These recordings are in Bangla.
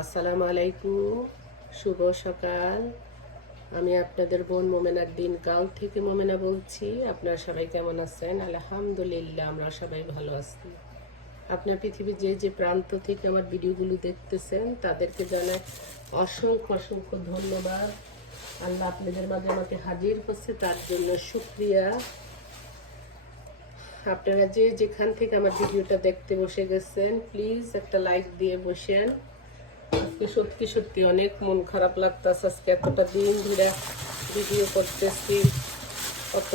আসসালামু আলাইকুম। শুভ সকাল। আমি আপনাদের বোন মোমেনার দিন গাঁও থেকে মোমেনা বলছি। আপনারা সবাই কেমন আছেন? আলহামদুলিল্লাহ, আমরা সবাই ভালো আছি। আপনার পৃথিবীর যে যে প্রান্ত থেকে আমার ভিডিওগুলো দেখতেছেন, তাদেরকে জানাই অসংখ্য অসংখ্য ধন্যবাদ। আল্লাহ আপনাদের মাঝে আমাকে হাজির করছে, তার জন্য শুক্রিয়া। আপনারা যে, যেখান থেকে আমার ভিডিওটা দেখতে বসে গেছেন প্লিজ একটা লাইক দিয়ে বসেন। আজকে সত্যি সত্যি অনেক মন খারাপ লাগতেছে আজকে এতটা দিন ধরে ভিডিও করতেছি। অত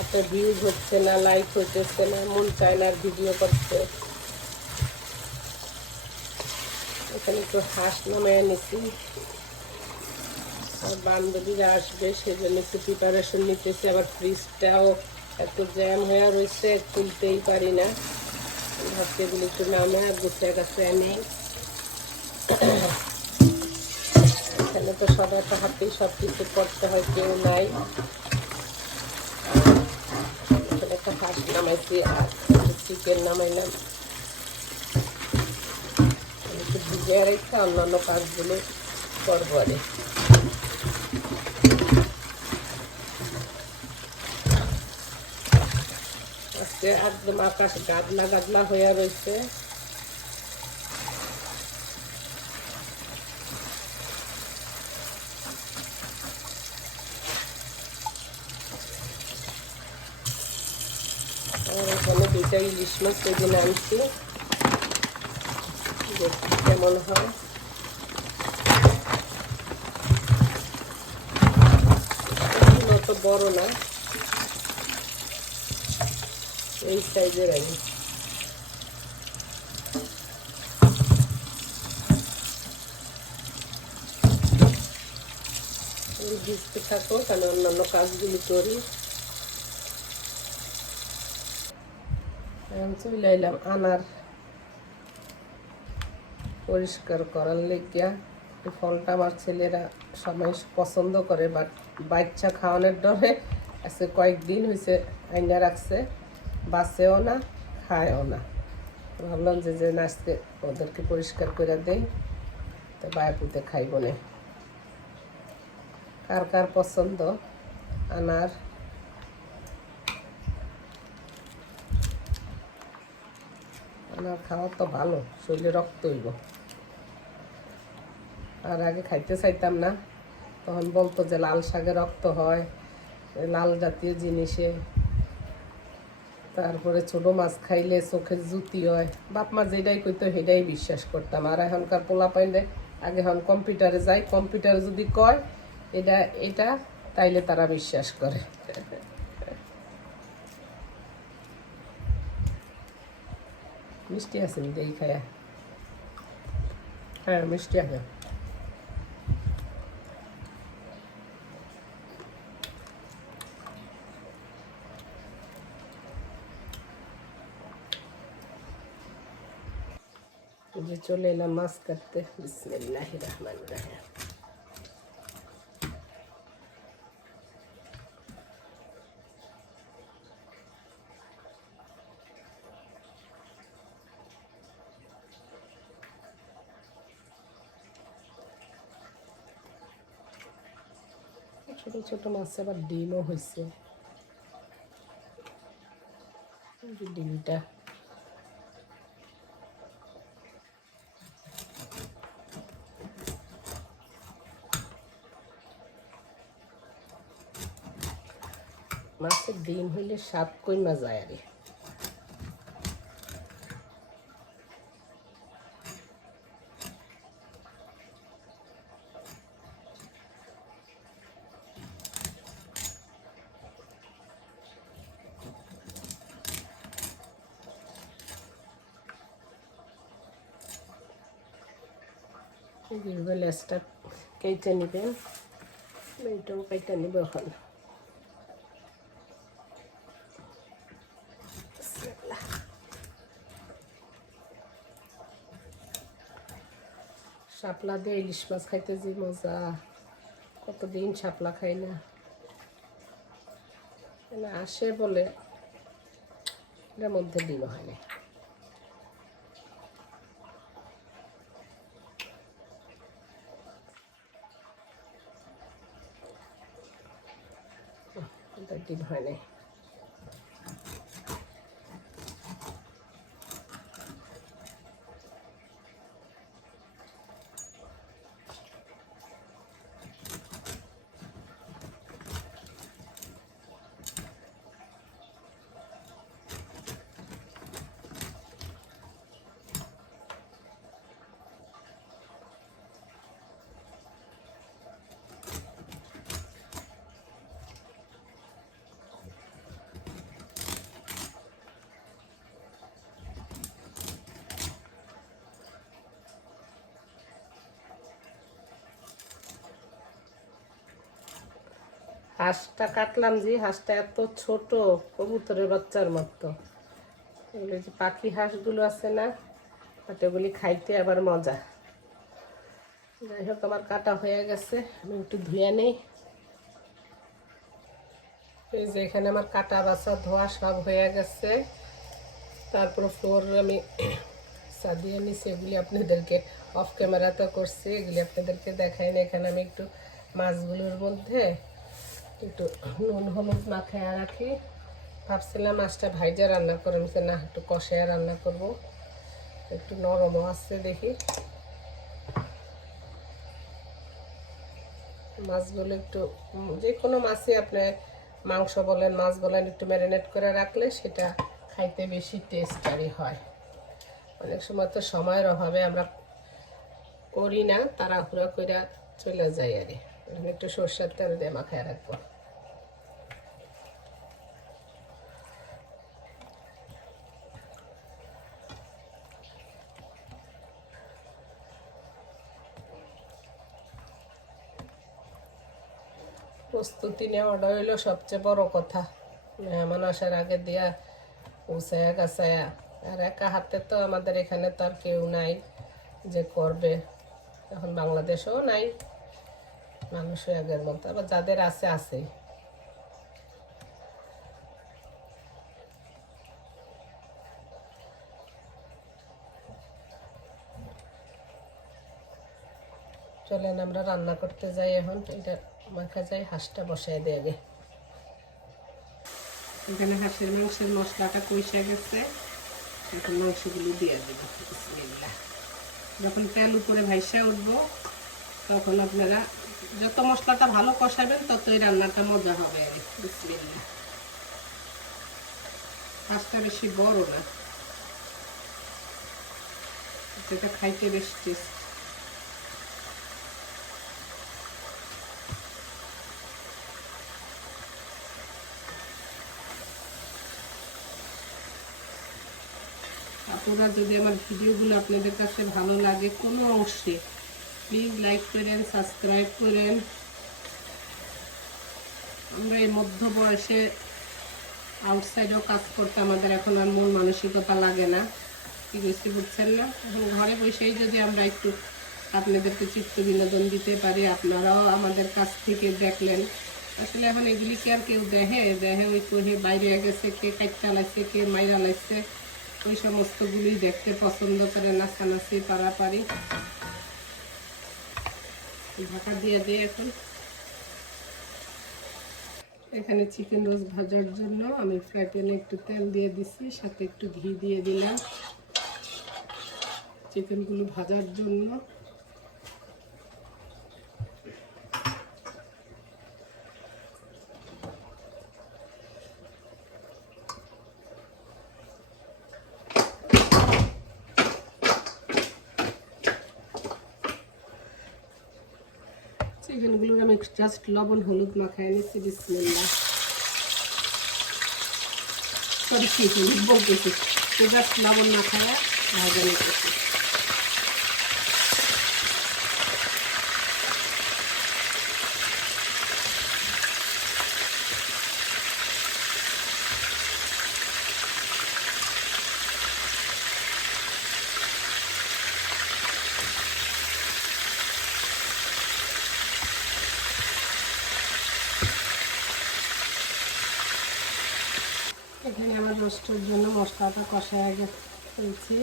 আপনার ভিউজ হচ্ছে না লাইক হইতেছে না, মন চায় না ভিডিও করতে। এখানে একটু হাঁস নামায় নিছি আর বান্ধবীরা আসবে, সেজন্য একটু প্রিপারেশন নিতেছি। আবার ফ্রিজটাও এত জ্যাম হয়ে রয়েছে, খুলতেই পারি না। ভাবছি এগুলো একটু নামে আর গুছিয়ে গাছে নেই। এখানে তো সবাই তো হাতেই সব কিছু করতে হয়, কেউ নাই। এখানে একটা হাঁস নামাইছি, আর চিকেন নামাইলাম। ভিজে রেখে অন্যান্য কাজগুলো করব আরে আজকে একদম আকাশ গাদলা গাদলা হয়ে রয়েছে আর এখানে দুইটা ইলিশ মাছ সেদিন আনছি। দেখি কেমন হয়। অত বড় না। এই সাইজের আমি ভিজতে থাকো, তাহলে অন্যান্য কাজগুলি করি। চলে এলাম আনার পরিষ্কার করার লেগিয়া ফলটা আমার ছেলেরা সবাই পছন্দ করে, বাট বাচ্চা খাওয়ানোর ডরে আজকে কয়েকদিন হয়েছে আইনা রাখছে বাসেও না, খায়ও না। ভাবলাম যে যে আজকে ওদেরকে পরিষ্কার করে দেই, তো বায়াপুতে খাইব না। কার কার পছন্দ? আনার আনার খাওয়া তো ভালো, শরীরে রক্ত হইব। আর আগে খাইতে চাইতাম না, তখন বলতো যে লাল শাকে রক্ত হয় লাল জাতীয় জিনিসে। তারপরে ছোট মাছ খাইলে চোখের জুতি হয়। বাপ মা যেটাই কইতো সেটাই বিশ্বাস করতাম। আর এখনকার পোলা পাইলে আগে এখন কম্পিউটারে যাই কম্পিউটারে যদি কয়, এটা এটা, তাইলে তারা বিশ্বাস করে। মিষ্টি আছে দেই খায়া। হ্যাঁ মিষ্টি আছে। চলে এলাম মাছ কাটতে। বিসমিল্লাহ রহমান রহিম। ছোট ছোট মাছ আবার ডিমও হয়েছে ডিমটা। মাছের ডিম হইলে সাত কইমা যায় আরে এইভাবে লেসটা কেটে নেবেন। এইটাও কেটে নেব এখন। শাপলা দিয়ে ইলিশ মাছ খাইতে যে মজা। কতদিন শাপলা খাই না। আসে বলে এটার মধ্যে ডিম হয় না। ডিম হয় হাঁসটা কাটলাম যে হাঁসটা এত ছোট, কবুতরের বাচ্চার মতো। এগুলো যে পাখি হাঁসগুলো আছে না, বাট এগুলি খাইতে আবার মজা। যাই হোক, আমার কাটা হয়ে গেছে, আমি একটু ধুয়ে নেই। এই যে এখানে আমার কাটা, বাছা, ধোয়া সব হয়ে গেছে। তারপর ফ্লোর আমি সাদিয়ে নিছি, এগুলি আপনাদেরকে অফ ক্যামেরাতে করছি, এগুলি আপনাদেরকে দেখাই না। এখানে আমি একটু মাছগুলোর মধ্যে একটু নুন, হলুদ মাখায় রাখি। ভাবছিলাম মাছটা ভাইজা রান্না করে আমি না, একটু কষায় রান্না করব। একটু নরমও আছে দেখি। মাছগুলো একটু যে কোনো মাছই আপনি মাংস বলেন, মাছ বলেন, একটু ম্যারিনেট করে রাখলে সেটা খাইতে বেশি টেস্টারি হয়। অনেক সময় তো সময়ের অভাবে আমরা করি না, তাড়াহুড়া করে চলে যাই আর। কি। একটু সর্ষের তেল দিয়ে মাখায় রাখব। প্রস্তুতি নেওয়াটা হইল সবচেয়ে বড় কথা। মেহমান আসার আগে দিয়া উসায়া গাছায়া। আর একা হাতে তো আমাদের এখানে তো আর কেউ নাই যে করবে। এখন বাংলাদেশেও নাই, মানুষও আগের মতো। আবার যাদের আছে, আছেই। চলেন আমরা রান্না করতে যাই এখন। এটা এখানে হাঁসের মাংসের মশলাটা কইসা গেছে। এখন মাংসগুলো দিয়ে দেব। যখন তেল উপরে ভাইসা উঠবো, তখন আপনারা যত মশলাটা ভালো কষাবেন, ততই রান্নাটা মজা হবে। বিসমিল্লাহ। হাঁসটা বেশি বড় না। যেটা খাইতে বেশ টেস্ট। আপনারা যদি আমার ভিডিওগুলো আপনাদের কাছে ভালো লাগে কোনো অংশে প্লিজ লাইক করেন সাবস্ক্রাইব করেন। আমরা এই মধ্য বয়সে আউটসাইডেও কাজ করতে আমাদের এখন আর মন মানসিকতা লাগে না। কি বুঝতে পারছেন না? এখন ঘরে বসেই যদি আমরা একটু আপনাদেরকে চিত্ত বিনোদন দিতে পারি, আপনারাও আমাদের কাছ থেকে দেখলেন। আসলে এখন এগুলি কি আর কেউ দেখে? দেখে ওই কহে, বাইরে গেছে, কে কাইটা লাগছে কে মাইরা লাগছে ওই সমস্তগুলি দেখতে পছন্দ করে নাচানাচি পারাপারি। ঢাকা দিয়ে দিই এখন। এখানে চিকেন রোজ ভাজার জন্য আমি ফ্রাই প্যানে একটু তেল দিয়ে দিছি, সাথে একটু ঘি দিয়ে দিলাম। চিকেনগুলো ভাজার জন্য চিকেনগুলো আমি জাস্ট লবণ হলুদ মাখায় নিচ্ছি বিসমিল্লা সরি, কি হলুদ বলতেছি? তো জাস্ট লবণ মাখায় ভাজা নিতেছি। এখানে আমার রোস্টের জন্য মশলাটা কষায় ফেলছি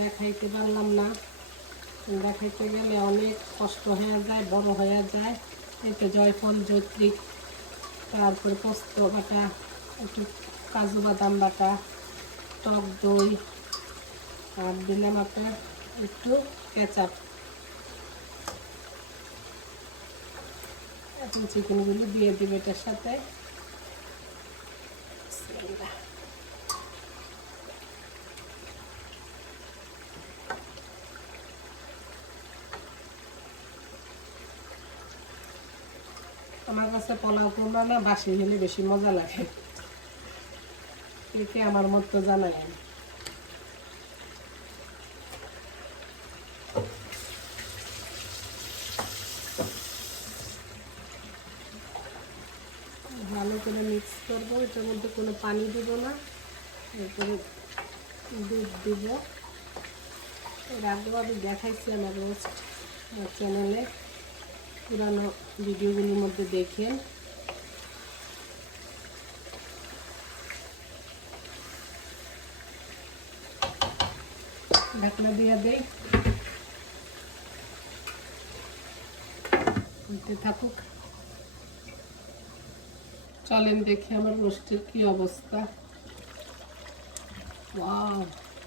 দেখাইতে পারলাম না। দেখাইতে গেলে অনেক কষ্ট হয়ে যায়, বড় হয়ে যায়। এতে জয়ফল জৈত্রিক তারপরে পোস্ত বাটা, একটু কাজু বাদাম বাটা, টক দই, আর দিলাম আপনার একটু কেচাপ। এখন চিকেনগুলো দিয়ে দেবে এটার সাথে বিসমিল্লাহ। আমার কুমড়া না বাসি হলে বেশি মজা লাগে। একে আমার মতো জানাই আমি ভালো করে মিক্স করব, এটার মধ্যে কোনো পানি দিব না। এরপরে দুধ দিব। এর আগেও আমি দেখাইছি আমার রোস্ট চ্যানেলে পুরানো ভিডিওগুলির মধ্যে দেখেন। ঢাকনা দিয়ে দেই। হইতে থাকুক। চলেন দেখি আমার রোস্টের কি অবস্থা।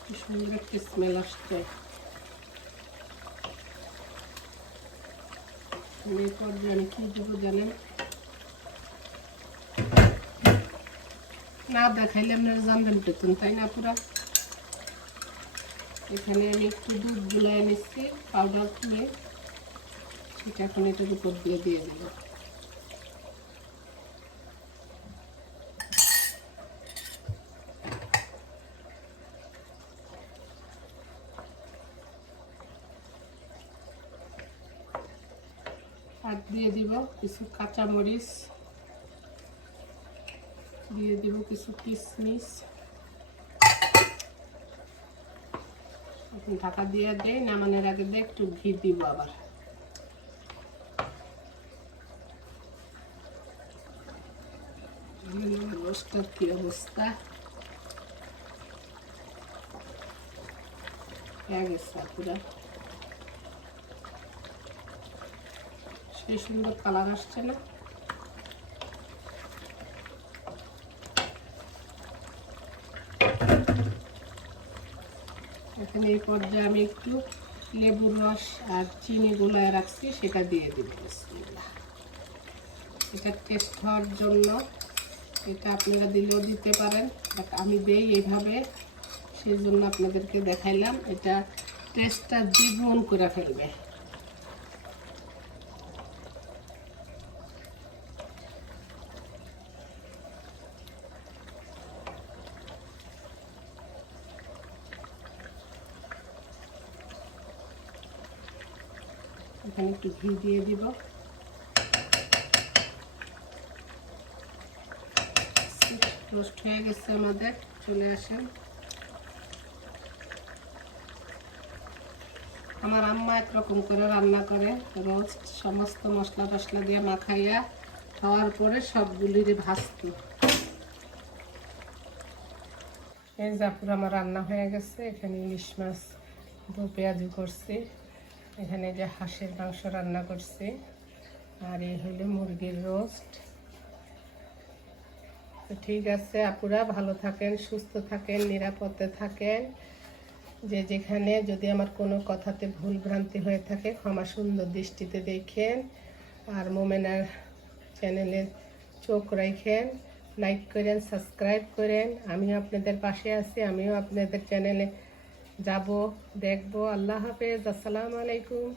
কি সুন্দর একটা স্মেল আসছে। পর্যায়ে আমি কি দেবো জানেন? না দেখাইলে আপনারা জানবেন পেতেন, তাই না পুরা এখানে আমি একটু দুধ গুলাই নিচ্ছি পাউডার তুলে। সেটা এখন এটার উপর দিয়ে দিয়ে দেবো। আর দিয়ে দিব কিছু কাঁচামরিচ, দিয়ে দিব কিছু কিশমিশ ঢাকা দিয়ে দেয় নামানোর আগে দিয়ে একটু ঘি দিব আবার। কি অবস্থা? পুরা সেই সুন্দর কালার আসছে না? এখানে এই পর্যায়ে আমি একটু লেবুর রস আর চিনি গুলায় রাখছি, সেটা দিয়ে দিব। এটা টেস্ট হওয়ার জন্য এটা আপনারা দিলেও দিতে পারেন বাট আমি দেই এইভাবে সেই জন্য আপনাদেরকে দেখাইলাম। এটা টেস্টটা দ্বিগুণ করে ফেলবে। এখানে একটু ঘি দিয়ে দিব রোস্ট হয়ে গেছে আমাদের চলে আসেন আমার আম্মা একরকম করে রান্না করে, রোজ সমস্ত মশলা টশলা দিয়ে মাখাইয়া খাওয়ার পরে সবগুলিরে ভাজত। এই জাপুর আমার রান্না হয়ে গেছে, এখানে ইলিশ মাছ দু পেঁয়াজি করছি। এখানে যে হাঁসের মাংস রান্না করছি, আর এই হলো মুরগির রোস্ট। তো ঠিক আছে, আপুরা ভালো থাকেন, সুস্থ থাকেন, নিরাপদে থাকেন। যে যেখানে যদি আমার কোনো কথাতে ভুল ভ্রান্তি হয়ে থাকে, ক্ষমা সুন্দর দৃষ্টিতে দেখেন। আর মোমেনার চ্যানেলে চোখ রাখেন, লাইক করেন, সাবস্ক্রাইব করেন। আমিও আপনাদের পাশে আছি, আমিও আপনাদের চ্যানেলে যাব দেখব আল্লাহ হাফেজ আসসালামু আলাইকুম